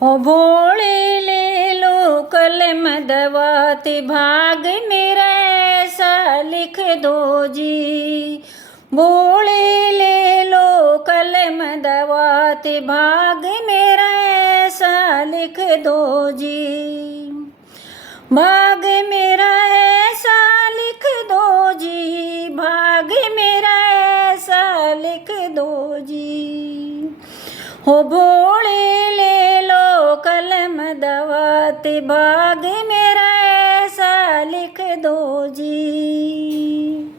हो भोले ले लो कलम दवाते भाग मेरा ऐसा लिख दो जी। भोले ले लो कलम दवाते भाग मेरा ऐसा लिख दो जी। भाग मेरा ऐसा लिख दो जी। भाग मेरा ऐसा लिख दो जी। हो भोले ले लो कलम दवाते भाग मेरा ऐसा लिख दो जी।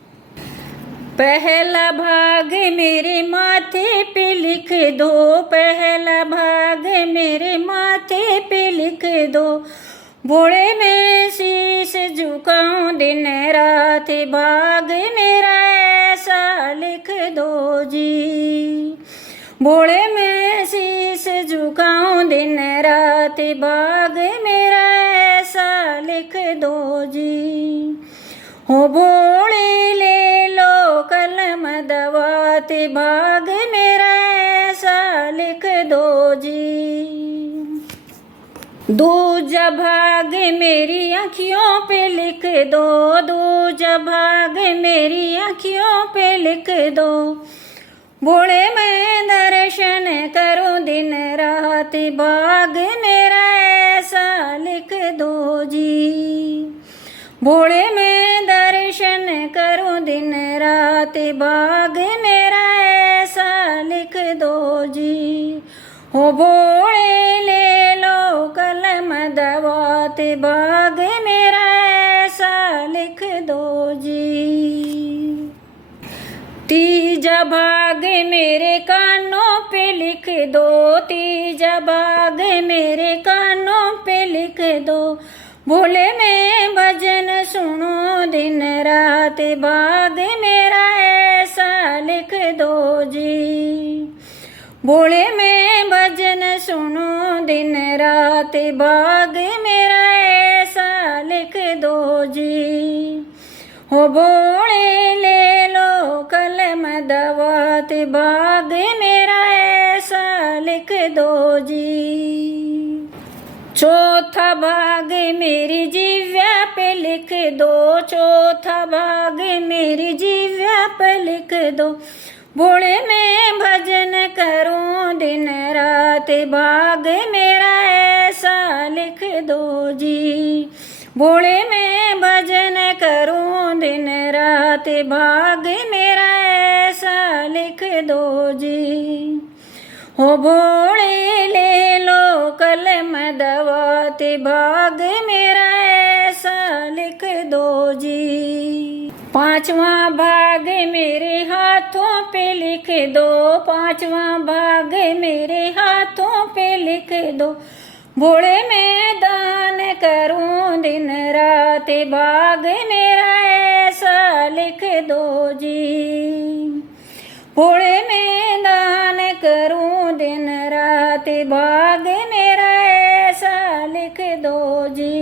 पहला भाग मेरे माथे पे लिख दो। पहला भाग मेरे माथे पे लिख दो। भोले में शीश झुकाऊं दिन रात भाग मेरा ऐसा लिख दो जी। भोले में शीश झुकाऊं दिन रात भाग मेरा ऐसा लिख दो जी। हो भोले ले लो कलम दवाते भाग मेरा ऐसा लिख दो जी। दूजा भाग मेरी आँखियों पे लिख दो। दूजा भाग मेरी आँखियों पे लिख दो। भोले मैं दर्शन करूं दिन रात भाग मेरा ऐसा लिख दो जी। भोले मैं दर्शन करूं दिन रात भाग मेरा ऐसा लिख दो जी। हो भोले ले लो कलम दवाते भाग मेरा ऐसा लिख दो जी। तीजा भाग मेरे कानों पे लिख दो। तीजा भाग मेरे कानों पे लिख दो। भोले मैं भजन सुनो दिन रात भाग मेरा ऐसा लिख दो जी। भोले मैं भजन सुनो दिन रात भाग मेरा ऐसा लिख दो जी। हो भोले ले लो कलम दवाते भाग मेरा ऐसा लिख दो जी। चौथा भाग मेरी जिव्या पे लिख दो। चौथा भाग मेरी जिव्या पे लिख दो। भोले मैं भजन करूं दिन रात भाग मेरा ऐसा लिख दो जी। भोले मैं भजन करूं दिन रात भाग मेरा ऐसा लिख दो जी। हो भोले ले लो कलम दवाते भाग मेरा ऐसा लिख दो जी। पांचवा भाग मेरे हाथों पे लिख दो। पांचवा भाग मेरे हाथों पे लिख दो। भोले मैं दान करूं दिन रात भाग मेरा ऐसा लिख दो जी। भोले मैं दान करूं दिन रात भाग मेरा ऐसा लिख दो जी।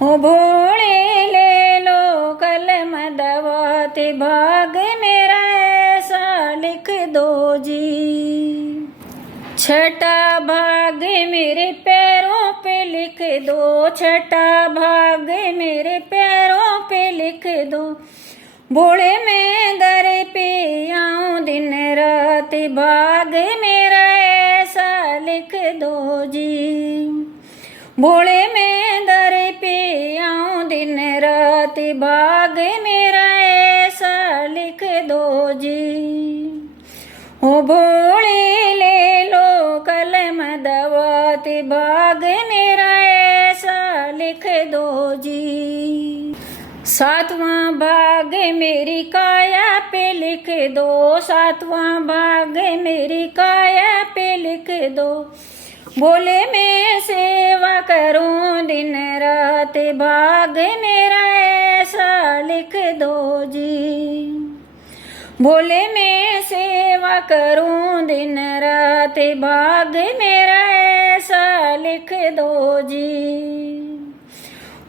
हो भोले ले लो कलम दवाते भाग मेरा ऐसा लिख दो जी। छठा भाग मेरे पैरों पे लिख दो। छठा भाग मेरे पैरों पे लिख दो। भोले मैं दर पे आऊं दिन रात भाग मेरा ऐसा लिख दो जी। भोले मैं दर पे आऊं दिन रात भाग मेरा ऐसा लिख दो जी। हो भोले ले लो कलम दवाते भाग मेरा ऐसा लिख दो जी। सातवां भाग मेरी काया पे लिख दो। सातवां भाग मेरी काया पे लिख दो। भोले मैं सेवा करूं दिन रात भाग मेरा ऐसा लिख दो जी। भोले मैं सेवा करूं दिन रात भाग मेरा ऐसा लिख दो जी।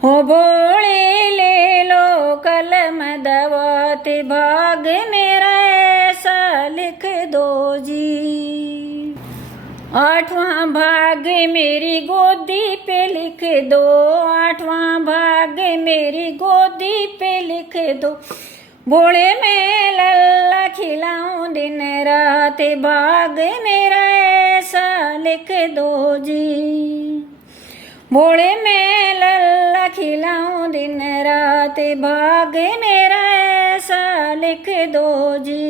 हो भोले ले लो कलम दवाते भाग मेरा ऐसा लिख दो जी। आठवां भाग मेरी गोदी पे लिख दो, आठवां भाग मेरी गोदी पे लिख दो। भोले मैं लल्ला खिलाऊं दिन रात, भाग मेरा ऐसा लिख दो जी। भोले मैं लल्ला खिलाऊं दिन रात, भाग मेरा ऐसा लिख दो जी।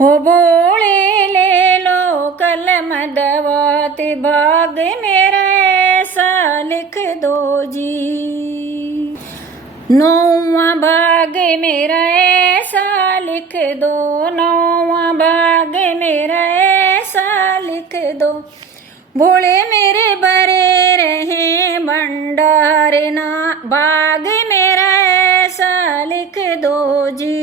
हो भोले ले लो कलम दवात, भाग मेरा ऐसा लिख दो जी। नौवां भाग मेरा ऐसा लिख दो, नौवां भाग मेरा ऐसा लिख दो। भोले मेरे भरे रहे भंडार ना, भाग मेरा ऐसा लिख दो जी।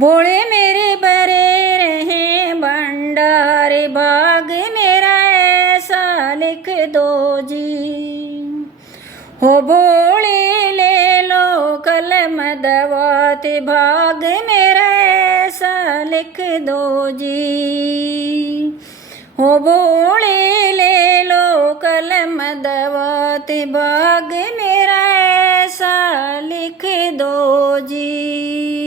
भोले मेरे भरे रहे भंडार, भाग मेरा ऐसा लिख दो जी। हो भोले ले लो कलम दवात, भाग मेरा ऐसा लिख दो जी। हो भोले ले लो कलम दवात, भाग मेरा ऐसा लिख दो जी।